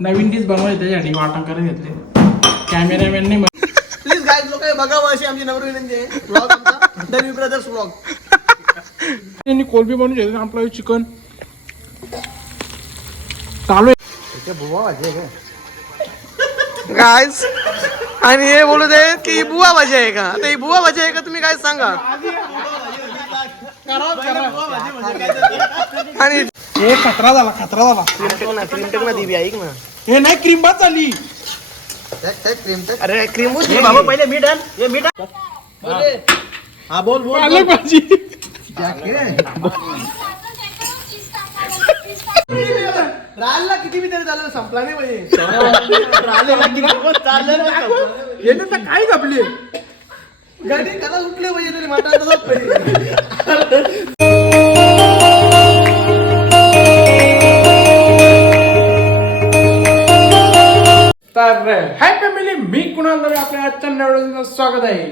नवीन dish बनवायची त्याच्यासाठी वाटण करत घेतले. कॅमेरामॅनने प्लीज गाईज लोक बघावं अशी आमची नम्र विनंती आहे आमचा. ब्लॉग त्यांनी कोलबी बनवून घेतली आपलं चिकन चालू आहे. गाईज आणि हे बोलू दे की बुवा भाजी आहे का? आता ही बुवा भाजी आहे का तुम्ही काय सांगा. आणि हे खतरा झाला खतरा झाला. क्रीम टेक ना दिवी ऐक ना हे नाही क्रीम बाद झाली. अरे क्रीम बाबा पहिले मीठ आण. हे मीठ हा बोल बोल पालक भाजी राहिला किती मी तरी झालं संपला नाही पाहिजे राहिलेला किती चाललं हे तर काय घापले गाडी कदा उठले पाहिजे तरी मटण तर हाय फॅमिली मी कुणाल दवे आपल्या आजच्या नवऱ्याचं स्वागत आहे.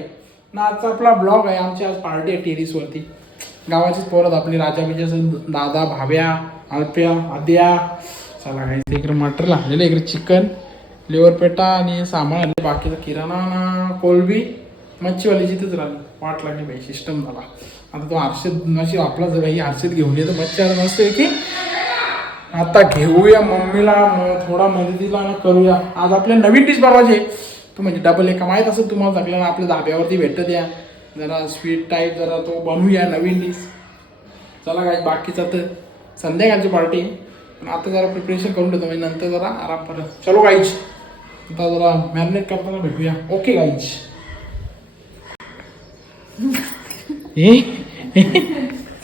ना आजचा आपला ब्लॉग आहे. आमची आज पार्टी आहे टेरिसवरती गावाचीच पोरत आपली राजा विजय दादा भाव्या अल्प्या आद्या. चला काय इकडे मटर लागलेलं इकडे चिकन लिव्हर पेटा आणि सामान आणले बाकीचा किराणा ना कोलबी. मच्छीवाली जिथेच राहिली वाट लागली बाई सिस्टम झाला. आता तो हर्षद नशी आपला जर काही हर्षद घेऊन येतो. मच्छी आता मस्त आहे की आता घेऊया मम्मीला थोडा मदतीला ना करूया. आज आपल्या नवीन डिश बनवायची. तो म्हणजे डबल एका माहीत असेल तुम्हाला सगळ्यांना आपल्या धाब्यावरती भेटत या जरा स्वीट टाईप जरा तो बनवूया नवीन डिश चला काय बाकीचं तर संध्याकाळची पार्टी पण आता जरा प्रिपरेशन करून ठेवतो म्हणजे नंतर जरा आराम करत चलो गाईच आता जरा मॅरिनेट करताना भेटूया. ओके गाईच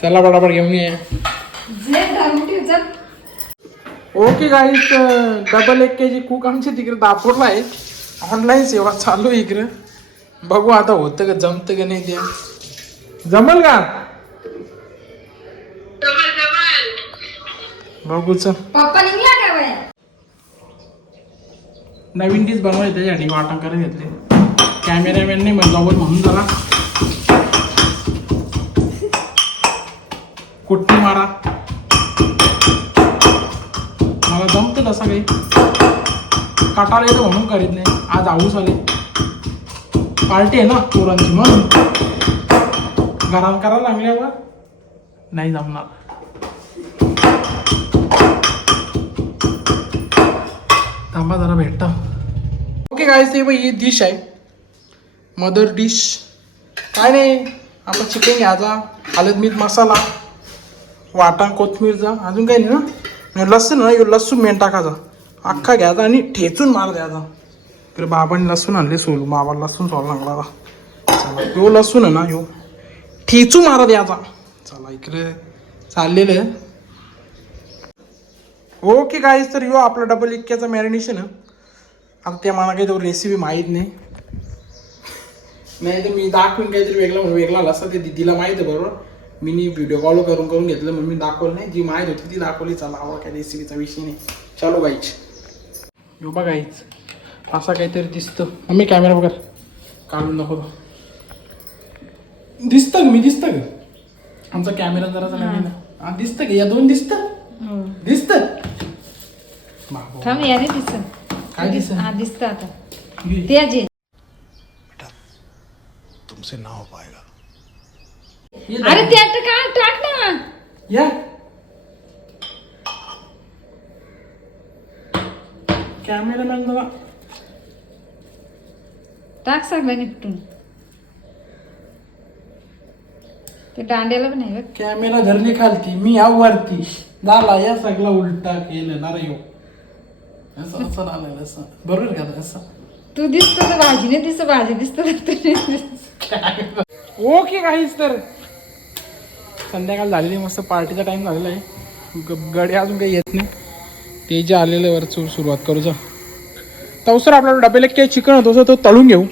चला बडाबड घेऊन ये ओके गाईस डबल एक के जी कुक आमच्या तिकडे दापोरला आहे. ऑनलाईन सेवा चालू आहे इकडे. बघू आता होतं का जमतं का नाही त्या जमल का? बघू चल. पप्पा निघला का बाया नवीन डिश बनवायची त्याच्यासाठी वाटण करत घेतले. कॅमेरामॅनने जवळ म्हणून जरा. कुट्टी मारा? तसं काही काटाला येतं म्हणून करीत नाही. आज आऊस आले. पार्टी आहे ना पोरांची म्हणून. घरात करायला लागल्यावर नाही जमणार. थांबा जरा भेटता. ओके काय ते बाई ही डिश आहे. मदर डिश काय नाही आपण चिकन घ्यायचा हळद मीठ मसाला वाटा कोथमीरचा. अजून काही नाही ना? लसूण ना लसूण मेन टाकायचा. अख्खा घ्यायचा आणि ठेचून मार द्यायचा. तर बाबांनी लसूण आणले सोल. बाबा लसूण सोल लागला चला यो लसूण आहे ना यो. ठेचू मारा द्यायचा. चला इकडे चाललेलं ओके गाईज तर यो आपला डबल इक्क्याचं मॅरिनेशन आता त्या मला काही तो रेसिपी माहीत नाही. नाही तर मी दाखवून काहीतरी वेगळा म्हणून वेगळा आला असता ते दिदीला माहीत आहे बरोबर? मी व्हिडिओ कॉल करून करून घेतलं म्हणून मी दाखवलं नाही. जी माहीत होती ती दाखवली चला आवड काय रेसिपीचा विषय नाही. चलो गाईच यो बघ गाईच असा काहीतरी दिसतं. मम्मी कॅमेरा बघा. काढून दाखवतो दिसतं का मी दिसतं का आमचा कॅमेरा जरा. हा. दिसतं का या दोन दिसतं? दिसतं. थांब याने दिसत. काय दिसतं? हा दिसत आता. ते जे अरे. ते टाक टाक ना या कॅमेरामॅन जरा टाक सगळं निपटून ते दांड्याला पण आहे बघ. कॅमेरा धरणे खालती मी या वरती झाला या सगळा उलटा केलं ना रे असं असं बरोबर का असं तू दिसतो तर भाजीने दिसत भाजी दिसत तर तू नाही दिसत. ओके काहीच तर संध्याकाळ झालेली मस्त पार्टीचा टाइम झालेला आहे. ग- गडे अजून काही येत नाही. ते जे आलेलं वर चूर सुरुवात करू जा. तवसर आपल्याला डबेला काही चिकन होतं तो तळून घेऊ.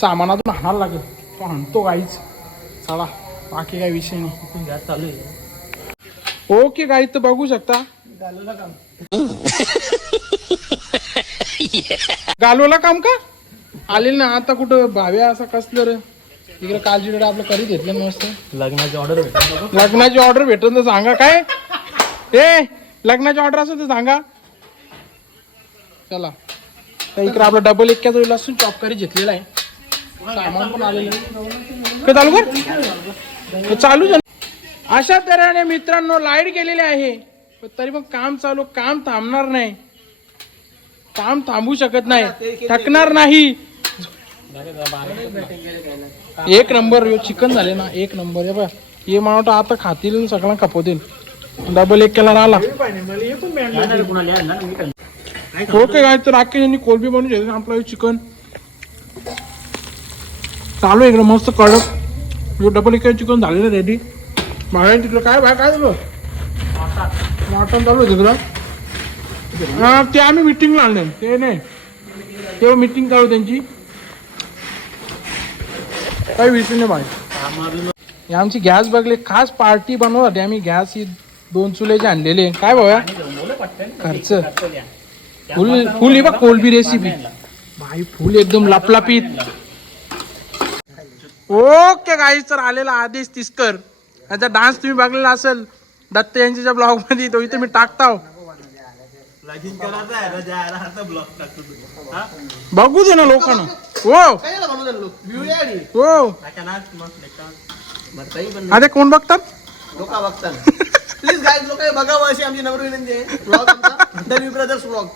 सामानातून हाणायला लागेल. तो हाणतो काहीच चला बाकी काही विषय नाही. गॅस चालू आहे. ओके काही तर बघू शकता. गालवाला काम का? आलेलं ना आता कुठं भाव्या असं कसलं रे? इकडे कालजीकडे आपलं करी घेतलं मस्त? लग्नाची ऑर्डर भेटत लग्नाची ऑर्डर भेटून तर सांगा काय? ए लग्नाची ऑर्डर असेल तर सांगा. चला. तर इकडे आपला डबल एक होईल असून चॉपकारी घेतलेला आहे. सामान पण आलेलं काय चालू कर. चालू झालं. अशा तऱ्हेने मित्रांनो लाइट गेलेली आहे. पण तरी पण काम चालू काम थांबणार नाही. काम थांबू शकत नाही. थकणार नाही. एक नंबर चिकन झाले ना एक नंबर हे बघ. हे मला वाटतं आता खातील आणि सगळं खपवतील. डबल एक केला आला. ओके काय तर राकेश यांनी कोलबी बनवून घेतली आपलं चिकन. चालू आहे इकडे मस्त कडक. डबल एक चिकन झालेलं रेडी बाहेर तिकडं काय बाय काय झालं? मटण चालू आहे तिकडं. हा ते आम्ही मिटिंगला आणले ते नाही. तेव्हा मिटिंग चालू त्यांची. काही विषय नाही हे आमची गॅस बघले खास पार्टी बनवत आम्ही. गॅस ही दोन चुलेचे आणलेले. काय भाऊया खर्च. फुल फुल ही बघ कोलबी रेसिपी भाई फुल एकदम लपलपीत. ओके गाईज तर आलेला आदेश तिसकर. याचा डान्स तुम्ही बघलेला असेल दत्त यांच्या ब्लॉगमध्ये तो इथे मी टाकताव. बघू दे ना लोकांना. हो. काय बनवलं लोक व्ह्यू याडी हो कोण बघतात? लोक बघतात. प्लीज गाईज लोक बघावं अशी आमची नम्र विनंती आहे ब्लॉग ब्रदर्स ब्लॉग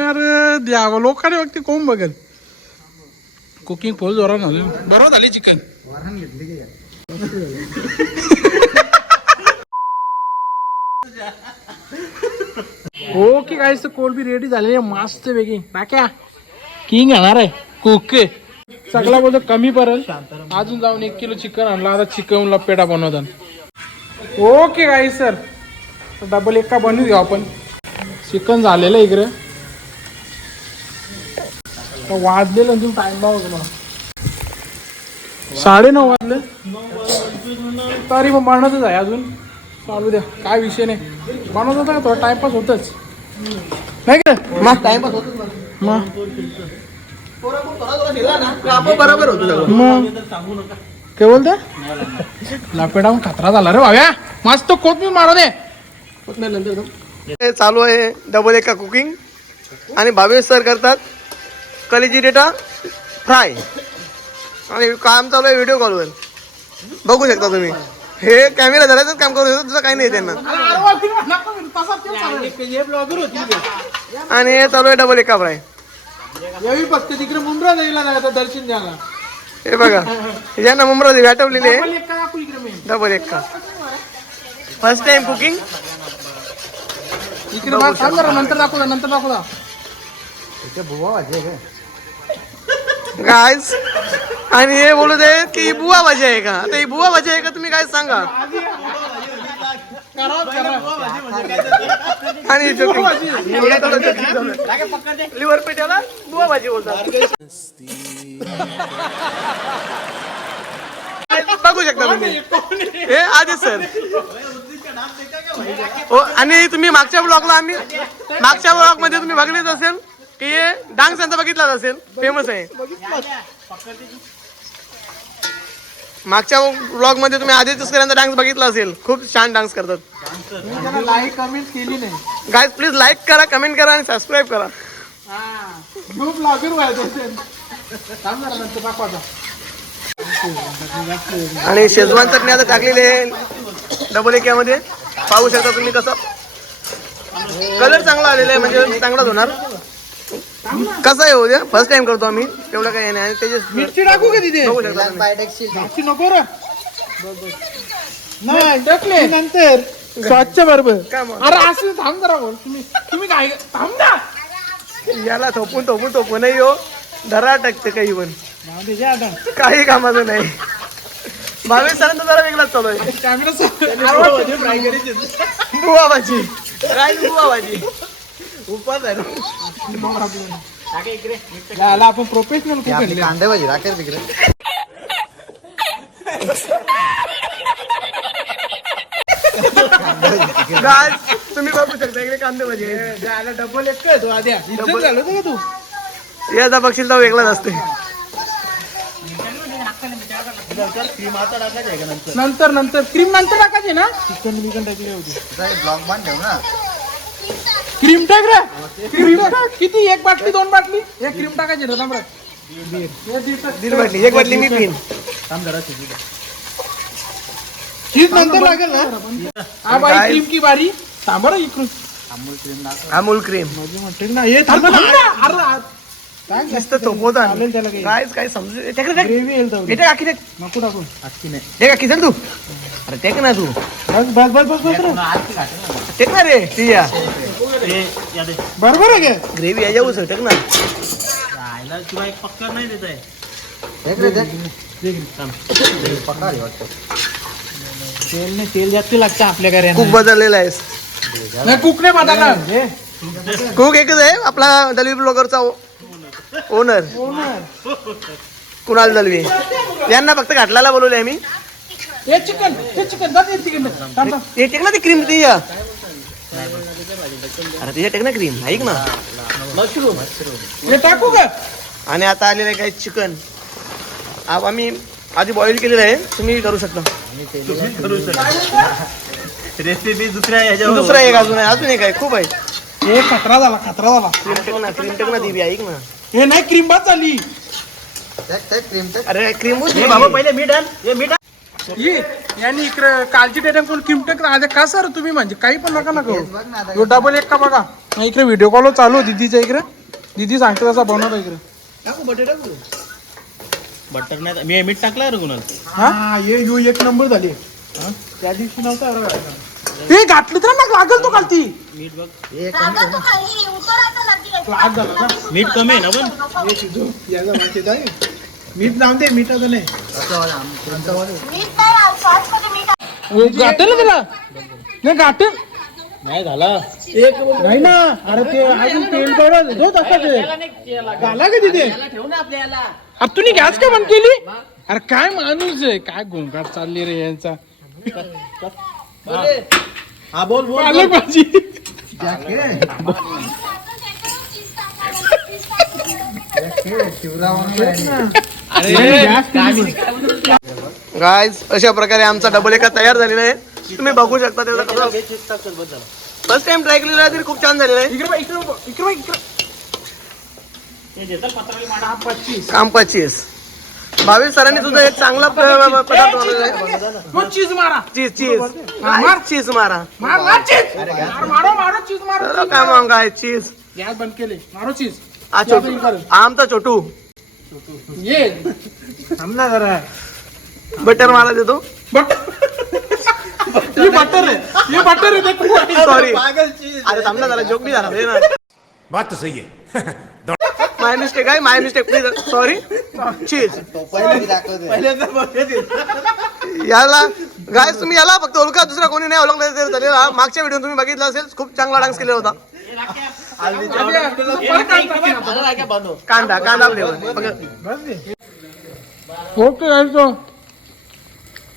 अरे द्यावं. लोकांनी बघते कोण बघेल? कुकिंग फुल जोरात झाली. बरोबर झाली चिकन. ओके तर कोलबी रेडी झालेली आहे मस्त वेगळी टाक्या किंग येणार आहे. कुक. सगळा बोलतो कमी पडेल अजून जाऊन एक किलो चिकन आणला आता चिकन पेटा बनवतात. ओके गाईस सर डबल एक का बनवू घेऊ आपण. चिकन झालेलं इकडे. वाजलेलं तुम्ही टाइम मला साडे नऊ वाजले. तरी मग बनवतच आहे अजून. चालू द्या. काय विषय नाही. बनवत होता का थोडा टाइमपास होतच. नाही का? मग टाइमपास होतोच मग बरोबर मग काय बोलते खतरा झाला रे भाव्या मस्त कोथमीर मारू दे हे चालू आहे डबल एका कुकिंग आणि भावेश सर करतात कलेजी डेटा फ्राय आणि काम चालू आहे व्हिडिओ कॉलवर बघू शकता तुम्ही हे कॅमेरा धरायचंच काम करू शकतो दुसरं काही नाही त्यांना आणि हे चालू आहे डबल एका फ्राय यावी फक्त तिकडे मुंब्रा द्यायला जायचं दर्शन द्यायला. हे बघा ज्यांना मुंबरा आहे. मी डबल एका फर्स्ट टाइम कुकिंग इकडे जरा, नंतर गायस आणि हे बोलू दे की बुवा भाजी आहे का? आता ही बुवा भाजी आहे का? तुम्ही काय सांगा? आणि लिव्हर पेट्याला बुवा भाजी बोलतात. बघू शकता तुम्ही? हे आधी सर. हो आणि तुम्ही मागच्या ब्लॉगला आम्ही मागच्या ब्लॉगमध्ये तुम्ही बघलेच असेल की हे डान्स यांचा बघितलाच असेल. फेमस आहे. मागच्या ब्लॉगमध्ये तुम्ही आधी यांचा डान्स बघितला असेल. खूप छान डान्स करतात. लाईक कमेंट केली नाही. गायज प्लीज लाईक करा कमेंट करा आणि सबस्क्राईब करा. ग्रुप लागून. आणि शेजवान चटणी आता टाकलेली आहे. डबल एकामध्ये पाहू शकता तुम्ही कसं. कलर चांगला आलेला आहे म्हणजे चांगलाच होणार. कसा आहे उद्या? फर्स्ट टाइम करतो आम्ही. तेवढं काही नाही. आणि त्याचे मिरची टाकू का तिथे? बघू शकता तुम्ही. मिरची नको रे. नाही टाकले. नंतर स्वच्छ बरोबर. काय मग? अरे असं थांब जरा बोल तुम्ही तुम्ही काय थांब ना. याला थोपून थोपून थोपून हो. धरा टाकते काही पण. जाऊ दे, जा आता. काही कामाचं नाही. भावेश सरांचा जरा वेगळाच चालू आहे. कॅमेरा बुवा भाजी काय बुवा भाजी उपास आहे याला आपण प्रोफेशनल. कांदे भाजी राखेल तिकडे. तुम्ही बघू शकता इकडे कांदे भाजी आहे. याला डबल एक काय तो आद्या इज्जत झालं होतं का तू? याचा बक्षीस तर वेगळाच असते नंतर नंतर. क्रीम नंतर टाकायची ना? चिकन बिकन टाकले होते. ब्लॉग बांध ठेव ना. क्रीम टाक रे. क्रीम टाक. किती? एक बाटली दोन बाटली? एक क्रीम टाकायची रे थांब रे. हे दीड टाक. दीड बाटली एक बाटली मी पिन. चीज नंतर लागेल ना? हा बाई काय? क्रीम की बारी. थांबा रे इकडून. अमूल क्रीम म्हणते ना हे थांब थांब ना. अरे आ- काय नुसतं चोपवता चालेल त्याला काही. काय काय समजू टेक रे टेक. ग्रेव्ही येईल तेवढी. हे टेक आखी टेक. नको टाकून टेक आखी चल तू. अरे टेक ना तू. बस बस बस बस बस रे. टेक ना रे तिया बरोबर आहे का? ग्रेव्ही याच्या उस टेक ना. तेल नाही तेल जास्त लागतं आपल्या घरी. कुक बदललेला आहेस नाही कुक नाही बदलला कुक एकच आहे आपला दलवी ब्लॉगरचा ओनर. कुणाल दलवी. यांना फक्त घाटलाला बोलवले आम्ही हे चिकन हे चिकन. हे ना ती क्रीम ती अरे तिच्या टेक ना क्रीम ऐक ना. हे टाकू का? आणि आता आलेलं आहे काही चिकन. आम्ही आधी बॉईल केलेलं आहे तुम्ही करू शकता. रेसिपी दुसऱ्या दुसरं एक अजून आहे अजून एक आहे खूप आहे. हे खतरा झाला खतरा झाला. क्रीम टेक ना क्रीम टेक ना दिवी ऐक ना. हे नाही क्रीम बाद झाली. अरे क्रीम बाबा पहिले मीठ आण. हे मीठ. ये यांनी इकडे कालची डेट कोण किमटक आज का सर तुम्ही म्हणजे? काही पण नका ना करू. डबल एक का बघा. हा, इकडे व्हिडिओ कॉल चालू आहे दीदीच्या इकडे. दीदी सांगते तसा बनवता इकडे. बटर नाही मी मीठ टाकलं रे कुणाल? हा? ये यो एक नंबर झाली. हा, त्या दिवशी नव्हता. ते घातली तर ना लागेल तो कालती मीठ बघ. मीठ कमी आहे ना पण? मीठ लावून दे मिठाचं नाही मीठ नाही. सॉसमध्ये मीठ गाठेल ना त्याला? नाही गाठेल. नाही झाला. नाही ना अरे ते अजून तेल पडत जो तसा ते. झाला का तिथे? अरे तुम्ही गॅस का बंद केली? अरे काय माणूस आहे? काय गोंगाट चालली रे यांचा? हा बोल बोल पालक भाजी गायज अशा प्रकारे आमचा डबल एका तयार झालेला आहे. तुम्ही बघू शकता त्याचा फर्स्ट टाइम ट्राय केलेला आहे तरी खूप छान झालेला आहे. हा, काम पच्चीस. भावेश सरांनी सुद्धा एक चांगला पदार्थ बनवलेला आहे. तो चीज मारा. चीज चीज. मार. चीज मारा. मार मार चीज. मार, मारो मारो चीज मारो. चलो काय मग काय चीज. गॅस बंद केले. मारो चीज. हा छोटू. आमचा छोटू. ये. थांबला जरा. बटर मारा देतो. बट ये बटर आहे. ये बटर आहे देख सॉरी अरे थांबला जरा जोक नाही झाला. दे ना. बात तो सही है माय मिस्टेक आहे माय मिस्टेक प्लीज सॉरी चीज याला गाय तुम्ही याला फक्त ओळखा. दुसरा कोणी नाही ओळखला. हा मागच्या व्हिडिओ तुम्ही बघितला असेल. खूप चांगला डान्स केलेला होता. कांदा कांदा ओके गाईस तो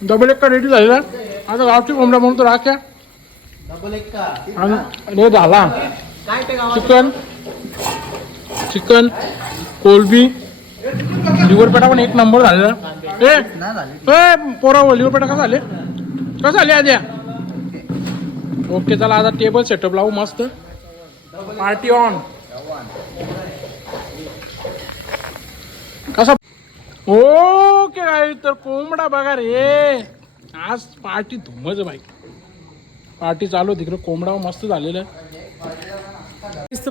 डबल एक का रेडी झालेला आता गावठी कोंबडा म्हणून तो राख्या आणि झाला चिकन चिकन कोलबी लिवरपेटा पण एक नंबर झालेला ए ए पोरा लिव्हरपेटा कसा झाले कसं झाले आद्या ओके चला आता टेबल सेटअप लावू मस्त. पार्टी ऑन कसा? ओके काय तर कोंबडा बघा रे. आज पार्टी धुमच बाई. पार्टी चालू तिकडे कोंबडा मस्त झालेलं.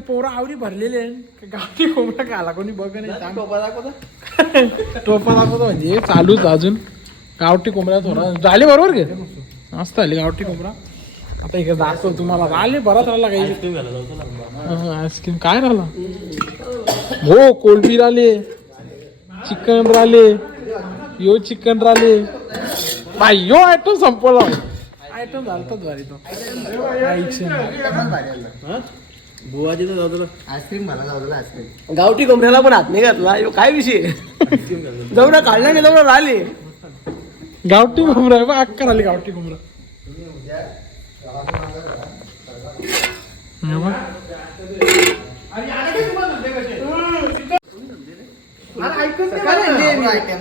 पोरं आवडी भरलेले आहे. गावठी कोंबडा खाला कोणी बघ नाही टोपा दाखवतो. टोपा दाखवतो म्हणजे चालूच अजून. गावठी कोंबडा थोडा. झाले बरोबर घे मस्त आली गावठी कोंबडा. आता इकडे दाखव तुम्हाला. आले बराच राहिला काही आईस्क्रीम काय राहिला? हो कोलबी राहिले चिकन राहिले. यो चिकन राहिले. बाई यो आयटम संपवला आयटम भारी तो. बुवाजी तर जाऊ गावठी कोंबड्याला पण हात नाही घातला. ह्यो काय विषय? जेवढा काढला नाही तेवढं राहिले. गावठी कोंबडा अक्का आली गावठी कोंबडा.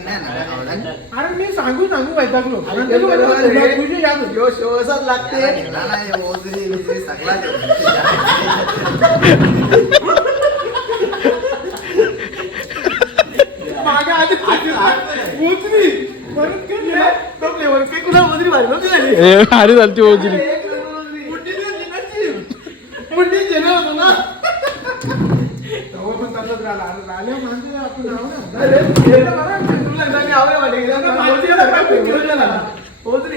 अरे मी सांगू सांगू वैतागलो तुझी याद होती. लागते मागे आधी उचली. परत केली. तो flavor cake कुणाला वजरी भारी नव्हती झाली. भारी झाली ओजली एक नंबर वजरी. मुंडी दिली नसती. मुंडी देणार होतो ना तेव्हा पण तसंच झालं. अरे झाल्यावर माणसं आपण जाऊ ना. अरे, हे तर बरं आहे. तुला एकदा मी आवडे वाटे गेला. आता माहिती आहे ना, काय केलं ना? वजरी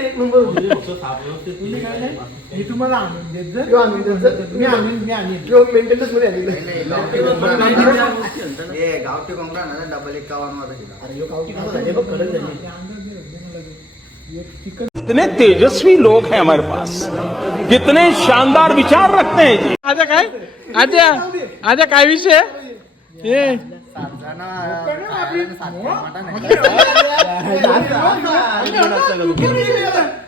एक नंबर होती. तुम्ही काय नाही? मी तुम्हाला आणून देत जा. यो आणून देत जा. मी आणीन मी आणीन यो maintenance मध्ये आणलेलं. गावठी कोंबडा ना डबल यो कडक झाली. कितने तेजस्वी लोग हैं हमारे पास कितने शानदार विचार रखते हैं जी आता काय आद्या आद्या काय विषय हे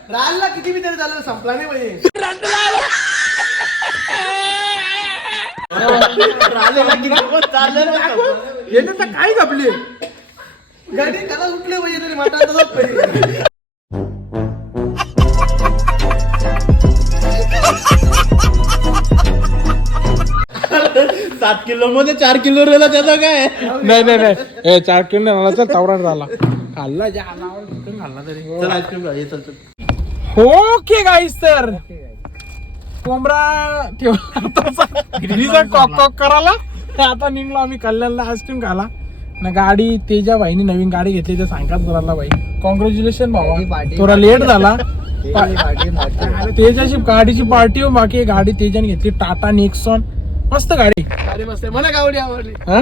राहिला किती बी तरी झालं? संपला नाही पाहिजे याने तर काय घपले गाडी त्याला उठले पाहिजे तरी मटा तसाच पाहिजे सात किलो मध्ये चार किलो रेला त्याचा काय? नाही नाही नाही. ए, चार किलो नाही मला चल चौराट झाला खाल्ला ज्या आला चिकन खाल्ला तरी. चल आईस्क्रीम चल चल. ओके गाईस तर कोंबडा ठेवला तसा ग्रिलीचा कॉक कॉक करायला. आता निघलो आम्ही कल्याणला आईस्क्रीम खाला ना गाडी तेजा भाईने नवीन गाडी घेतली ते सांगत करायला भाई कॉंग्रॅच्युलेशन भावा थोडा लेट झाला. तेजाची गाडीची पार्टी हो बाकी गाडी तेजाने घेतली. टाटा नेक्सॉन. मस्त गाडी. गाडी मस्त आहे. मला गावडी आवडली? हा?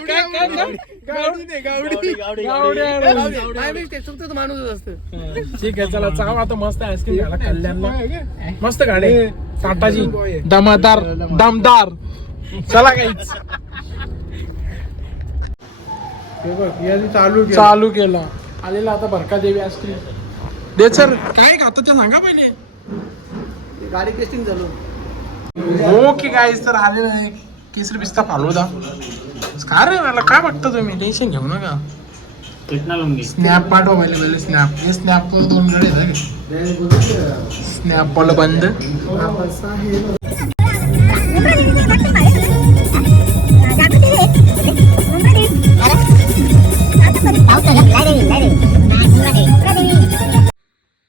काय, काय, काय? गावडी गावडी. आहे. चुकतं तर माणूसच असतं. ठीक आहे चला आता मस्त आईस्क्रीम कल्याणला मस्त गाडी. आहे. टाटाची दमादार दमदार. चला काहीच चालू चालू केला. आलेला आता भरका देवी आईस्क्रीम दे सर. काय खातो ते सांगा पहिले. गाडी टेस्टिंग झालं. ओके गाईज तर आलेलं आहे केसरी पिस्ता फालुदा का रे मला काय वाटतं तुम्ही? टेन्शन घेऊ नका. स्नॅप पाठवा पहिले पहिले स्नॅप हे स्नॅप दोन गडे स्नॅप बंद.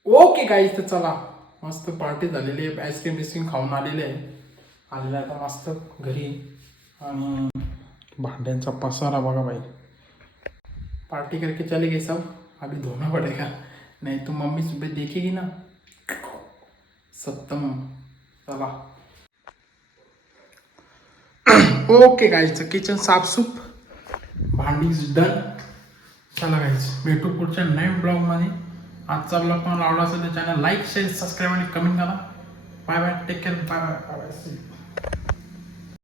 ओके गाईज तर चला. मस्त पार्टी झालेली आहे आईस्क्रीम बिस्क्रीम खाऊन आलेले आहे. आलेलं आहे आता मस्त घरी. आणि भांड्यांचा पसारा बघा बाई. पार्टी करके चले गए सब. अभी धोना पड़ेगा. नहीं तो मम्मी सुबह देखेगी ना. सत्तम चला ओके गायचं किचन साफसूप भांडी डन चला गाईच भेटू पुढच्या नवीन ब्लॉगमध्ये आजचा ब्लॉग तुम्हाला आवडला असेल तर चॅनल लाईक शेअर सबस्क्राईब आणि कमेंट करा. Bye bye take care bye bye bye bye